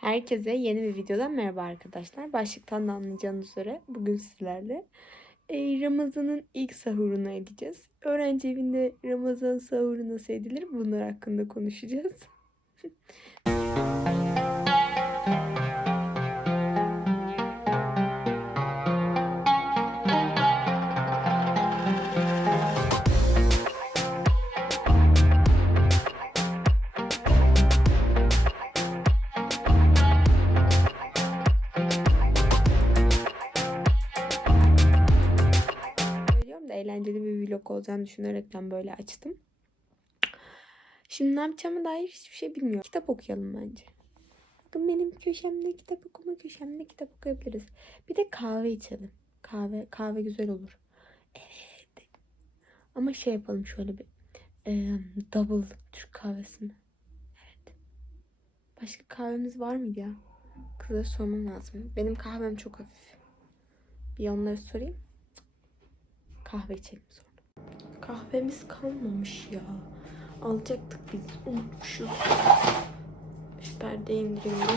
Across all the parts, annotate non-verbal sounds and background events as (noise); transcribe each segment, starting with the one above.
Herkese yeni bir videodan merhaba arkadaşlar. Başlıktan da anlayacağınız üzere bugün sizlerle e, Ramazan'ın ilk sahurunu edeceğiz. Öğrenci evinde Ramazan sahuru nasıl edilir bunlar hakkında konuşacağız. (laughs) olacağını düşünerekten böyle açtım. Şimdi ne yapacağıma dair hiçbir şey bilmiyorum. Kitap okuyalım bence. Bakın benim köşemde kitap okuma köşemde kitap okuyabiliriz. Bir de kahve içelim. Kahve kahve güzel olur. Evet. Ama şey yapalım şöyle bir eee, double Türk kahvesi mi? Evet. Başka kahvemiz var mıydı ya? Kıza sormam lazım. Benim kahvem çok hafif. Bir onları sorayım. Kahve içelim sonra. Kahvemiz kalmamış ya. Alacaktık biz. Unutmuşuz. Şu perdeyi indireyim de.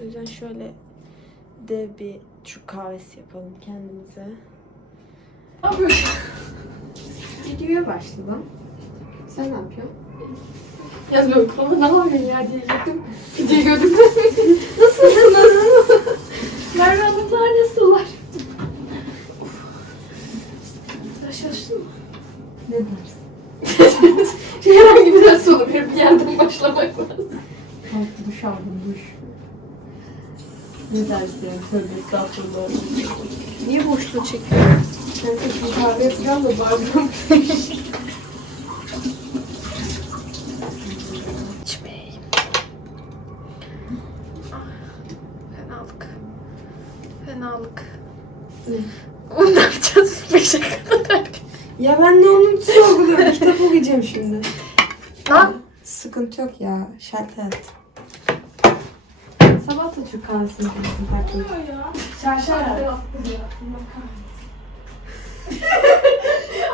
O yüzden şöyle dev bir Türk kahvesi yapalım kendimize. Ne yapıyorsun? Videoya başladım. Sen ne yapıyorsun? Yazmıyorum ama ne yapıyorsun ya diyecektim. Videoyu gördüm de. Nasılsınız? Çalıştın mı? Ne dersin? (laughs) Herhangi bir ders olabilir. Bir yerden başlamak lazım. Kalk duş aldım duş. Ne dersin? Tövbe estağfurullah. Niye boşluğu çekiyorsun? Ben bir kahve yapacağım da barbuğum. (laughs) İçmeyeyim. Fenalık. Fenalık. Ne? Bunu ne yapacağız? (laughs) Beşe kadar. Ya ben de onu sorguluyorum. Kitap okuyacağım şimdi. Lan. Sıkıntı yok ya. Şalter. Sabah da Türk kahvesini. Şarşar abi.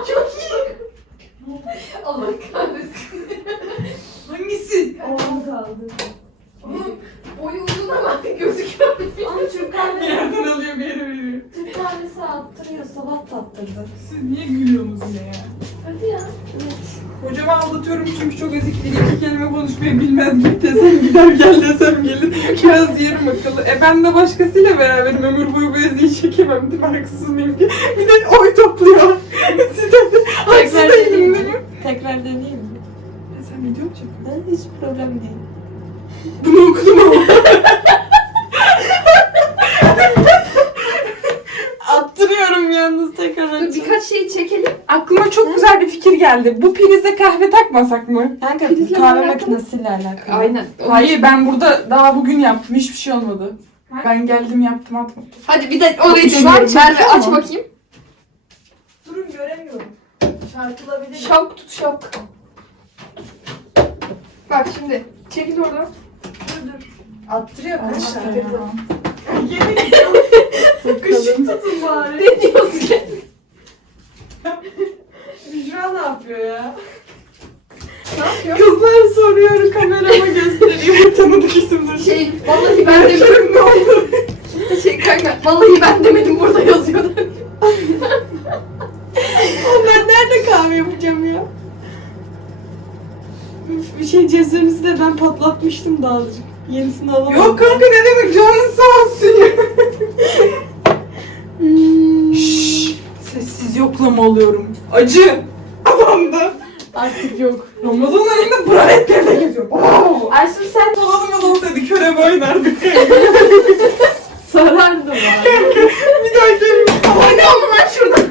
Çok iyi. Allah kahretsin. Hangisi? Oğlum kaldı. Uzun ama gözüküyor. Ama Türk kahvesi, Yerden alıyor bir yere veriyor. Türk kahvesi attırıyor. Sabah da attırdı. Siz niye gülüyorsunuz yine ya? Hadi ya. Hocamı aldatıyorum çünkü çok ezik biri. iki kelime konuşmayı bilmez. Git desem gider gel desem gelir. Biraz yerim akıllı. E ben de başkasıyla beraberim. Ömür boyu bu eziği çekemem. Değil mi? Haksız mıyım ki? Bir de oy topluyor. (laughs) Siz de haksız Tekrar değilim değil mi? mi? Tekrar deneyeyim mi? E sen video mu çekiyorsun? Ha, hiç problem değil. Bunu okudum ama. Attırıyorum yalnız tekrar Dur açayım. birkaç şey çekelim. Aklıma çok güzel bir fikir geldi. Bu prize kahve takmasak mı? Kanka Prizle kahve alakalı. makinesiyle alakalı. Aynen. Hayır ben burada daha bugün yaptım. Hiçbir şey olmadı. Ben geldim yaptım atmadım. Hadi bir de orayı deniyorum. Merve çekiyor aç bakayım. Durun göremiyorum. Çarpılabilir. Şapk tut şapk. Bak şimdi. Çekil oradan. Attırıyor Arkadaşlar ya. tane. Kışık tutun bari. Ne diyorsun (laughs) ki? Hücra ne yapıyor ya? Ne yapıyor? Kızlar soruyor kamerama gösteriyor. (laughs) Tanıdık isimleri. Şey vallahi ben demedim. (laughs) ne oldu? Şey kanka vallahi ben demedim burada yazıyordu. Ben nerede kahve yapacağım ya? Üf, Bir şey cezvenizi de ben patlatmıştım da azıcık. Yenisini alamadım. Yok kanka ne demek canın alıyorum. Acı. Adamda. Artık yok. Ramazan ayında braletlerle geziyor. Oo. Aysun sen Tavanımız olsaydı köre oynardık. (laughs) sarardın var. bir dahaki evimiz Hadi ama ben şuradan.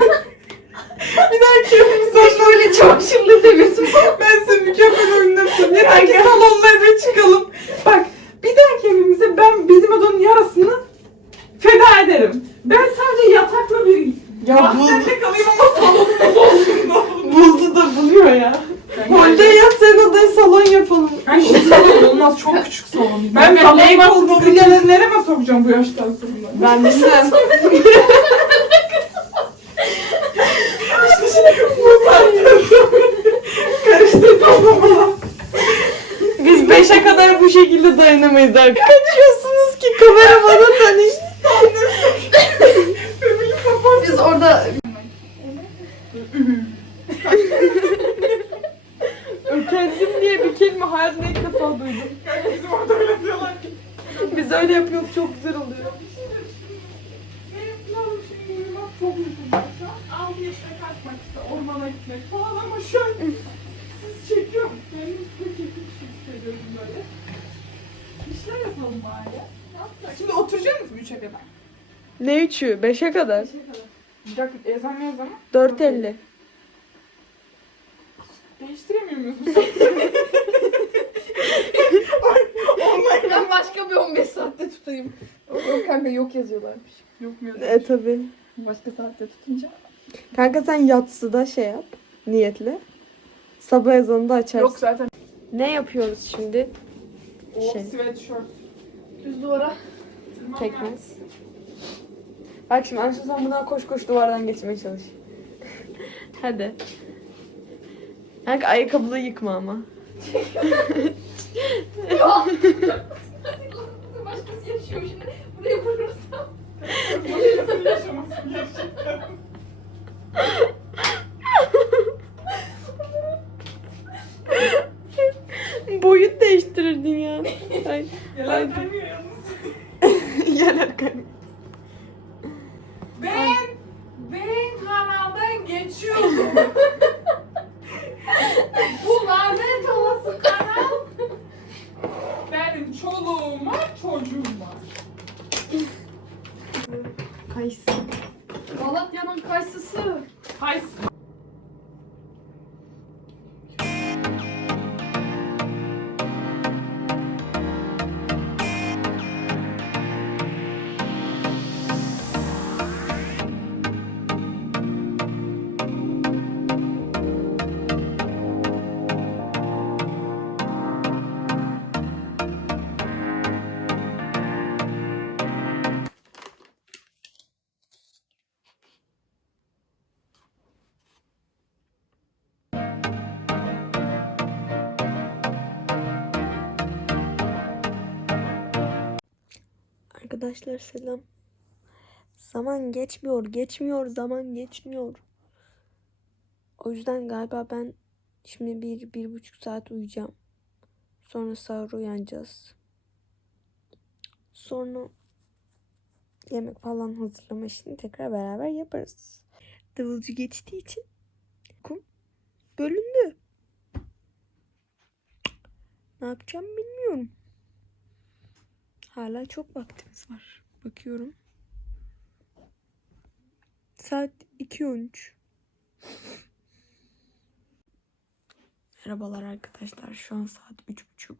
Bir dahaki evimiz Sen böyle çamaşırlı demiyorsun. Ben size mükemmel oynatırım. Yeter ki salonla eve çıkalım. Bak bir dahaki evimize ben bizim odanın yarısını feda ederim. Ben sadece yatakla bir Ya bu mahzende kalayım ama salonumuz olsun ne olur. Buluyor ya. Holde yat sen odayı salon yapalım. Ben şimdi salon olmaz çok küçük salon. Ben Ben Label mobilyaları nereme sokacağım bu yaştan sonra? Ben (laughs) bilmem. bu saatten sonra karıştırdım ama. şekilde dayanamayız artık. Kaçıyorsunuz ki kamera bana tanış. Biz orada Ökendim diye bir kelime hayatımda ilk defa duydum. Yani bizim orada öyle diyorlar. Biz öyle yapıyoruz çok güzel oluyor. Benim planım şimdi uyumak çok uykum var şu an. 6 yaşına kaçmak işte ormana gitmek falan ama şu an siz çekiyorum. Kendimi size çekmiş hissediyorum böyle. İşler yapalım bari. Ne? Şimdi oturacak mısın 3'e kadar? Ne üçü? Beşe kadar. 5'e kadar. Bir dakika ezan ne zaman? 4.50. Değiştiremiyor muyuz bu saatleri? Online (laughs) ben başka bir 15 saatte tutayım. Yok kanka yok yazıyorlarmış. Yok mu? E tabi. Başka saatte tutunca. Kanka sen yatsıda şey yap. Niyetle. Sabah ezanında açarsın. Yok zaten. Ne yapıyoruz şimdi? O Şey. sweatshirt. Düz duvara. Pekmez. Bak şimdi Anşu sen buna koş koş duvardan geçmeye çalış. (laughs) Hadi. Kanka ayakkabılı yıkma ama. (laughs) Başkası yaşıyor şimdi. Buraya vurursam. (laughs) Başkasının yaşaması gerçekten. Ay. Arkadaşlar selam. Zaman geçmiyor, geçmiyor, zaman geçmiyor. O yüzden galiba ben şimdi bir, bir buçuk saat uyuyacağım. Sonra sahur uyanacağız. Sonra yemek falan hazırlama işini tekrar beraber yaparız. Davulcu geçtiği için kum bölündü. Ne yapacağım bilmiyorum. Hala çok vaktimiz var. Bakıyorum. Saat 2.13. Merhabalar arkadaşlar. Şu an saat 3.30.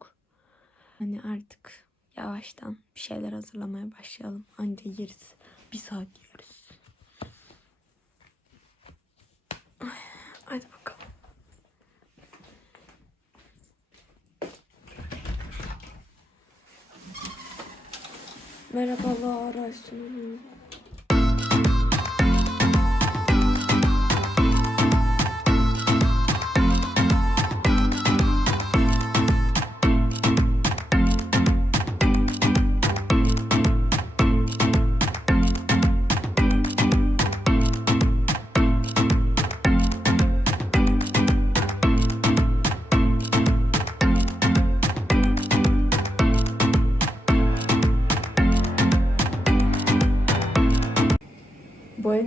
Hani artık yavaştan bir şeyler hazırlamaya başlayalım. Anca yeriz. Bir saat. Ay, Hadi bakalım. Merhabalar Aysun.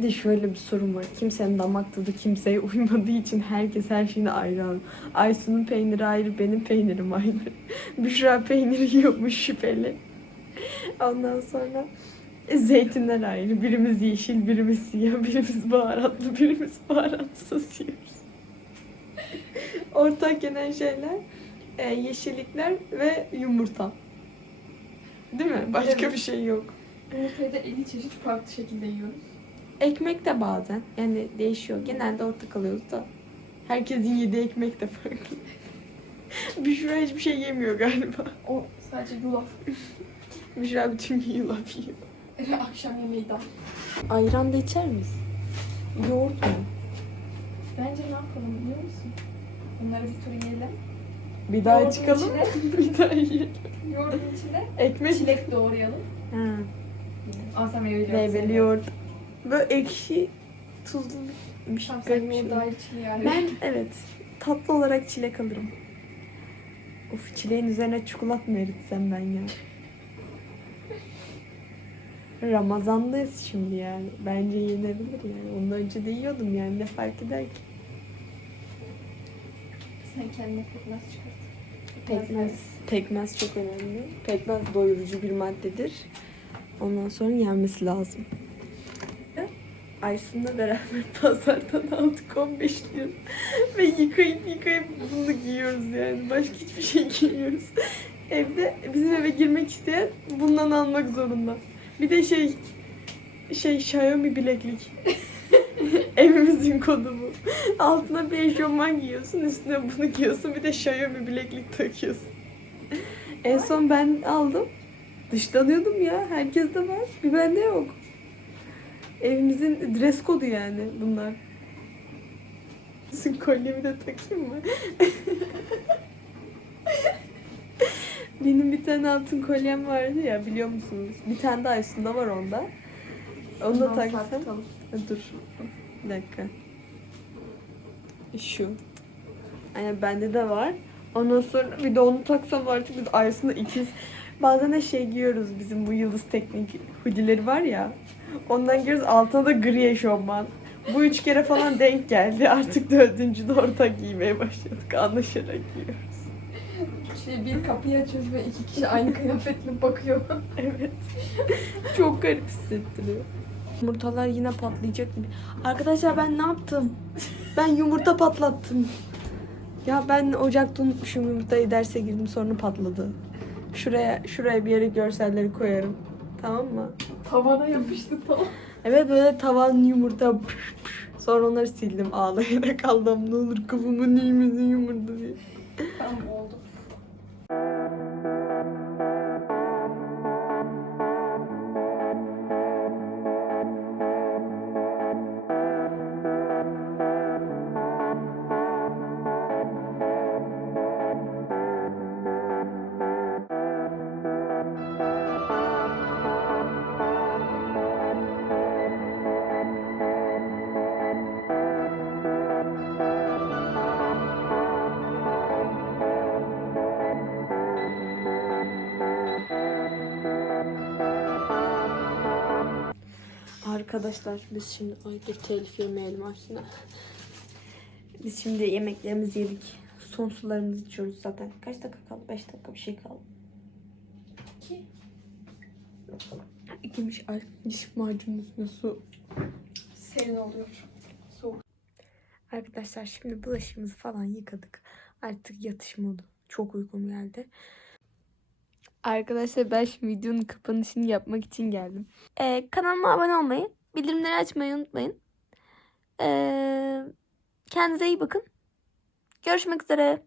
Arada şöyle bir sorun var. Kimsenin damak tadı kimseye uymadığı için herkes her şeyini ayrı alıyor. Aysun'un peyniri ayrı, benim peynirim ayrı. (laughs) Büşra peyniri yiyormuş şüpheli. Ondan sonra zeytinler ayrı. Birimiz yeşil, birimiz siyah, birimiz baharatlı, birimiz baharatsız yiyoruz. (laughs) Ortak yenen şeyler e, yeşillikler ve yumurta. Değil mi? Başka Evet. bir şey yok. Yumurtayı da 50 çeşit farklı şekilde yiyoruz. Ekmek de bazen yani değişiyor. Genelde orta kalıyoruz da. Herkesin yediği ekmek de farklı. (laughs) Büşra hiçbir şey yemiyor galiba. O sadece yulaf. (laughs) Büşra bütün gün yulaf yiyor. Akşam yemeği daha. Ayran da içer misin? Yoğurt mu? Bence ne yapalım biliyor musun? Bunları bir tur yiyelim. Bir daha Yoğurdun çıkalım. içine- (laughs) bir daha yiyelim. Yoğurdun içine Ekmek. çilek doğrayalım. Ha. Asa meyveli yoğurt. Meyveli yoğurt. Böyle ekşi, tuzlu bir şey. Tamam garip bir şey. yoğurdu ayrıçlı yani. Ben (laughs) evet tatlı olarak çilek alırım. Of çileğin üzerine çikolata mı eritsem ben ya? Ramazandayız şimdi yani. Bence yenebilir yani. Ondan önce de yiyordum yani ne fark eder ki? Sen kendine pekmez çıkart. Pekmez. Pekmez çok önemli. Pekmez doyurucu bir maddedir. Ondan sonra yenmesi lazım. Aysun'la beraber (laughs) pazardan aldık 15 lira. Ve yıkayıp yıkayıp bunu giyiyoruz yani. Başka hiçbir şey (laughs) giymiyoruz. Evde bizim eve girmek isteyen bundan almak zorunda. Bir de şey şey Xiaomi bileklik. (laughs) Evimizin kodu bu. Altına bir eşofman giyiyorsun, üstüne bunu giyiyorsun. Bir de Xiaomi bileklik takıyorsun. En son ben aldım. Dışlanıyordum ya. Herkes de var. Bir bende yok. Evimizin dress kodu yani bunlar. Sizin kolyemi de takayım mı? (laughs) Benim bir tane altın kolyem vardı ya biliyor musunuz? Bir tane daha üstünde var onda. Onu da taksam. Dur. Bir dakika. Şu. Aynen bende de var. Ondan sonra bir de onu taksam artık biz arasında ikiz. Bazen de şey giyiyoruz bizim bu yıldız teknik hoodileri var ya. Ondan giyiyoruz altına da gri eşofman. Bu üç kere falan denk geldi. Artık dördüncü de ortak giymeye başladık. Anlaşarak giyiyoruz. Şey, bir kapıyı açıyoruz ve iki kişi aynı kıyafetle bakıyor. Evet. Çok garip hissettiriyor. Yumurtalar yine patlayacak mı? Arkadaşlar ben ne yaptım? Ben yumurta patlattım. Ya ben ocakta unutmuşum yumurtayı derse girdim sonra patladı. Şuraya şuraya bir yere görselleri koyarım. Tamam mı? Tavana yapıştı tamam. Evet böyle tavan yumurta. Sonra onları sildim ağlayarak (laughs) Allah'ım ne olur kafamın yemesin yumurta diye. Arkadaşlar biz şimdi ay dur telif yemeyelim aslında. (laughs) Biz şimdi yemeklerimizi yedik. Son sularımızı içiyoruz zaten. Kaç dakika kaldı? 5 dakika bir şey kaldı. İki. İkiymiş ay diş macunun üstüne su. Serin oluyor. Soğuk. Arkadaşlar şimdi bulaşığımızı falan yıkadık. Artık yatış modu. Çok uykum geldi. Arkadaşlar ben şimdi videonun kapanışını yapmak için geldim. Ee, kanalıma abone olmayı, bildirimleri açmayı unutmayın. Ee, kendinize iyi bakın. Görüşmek üzere.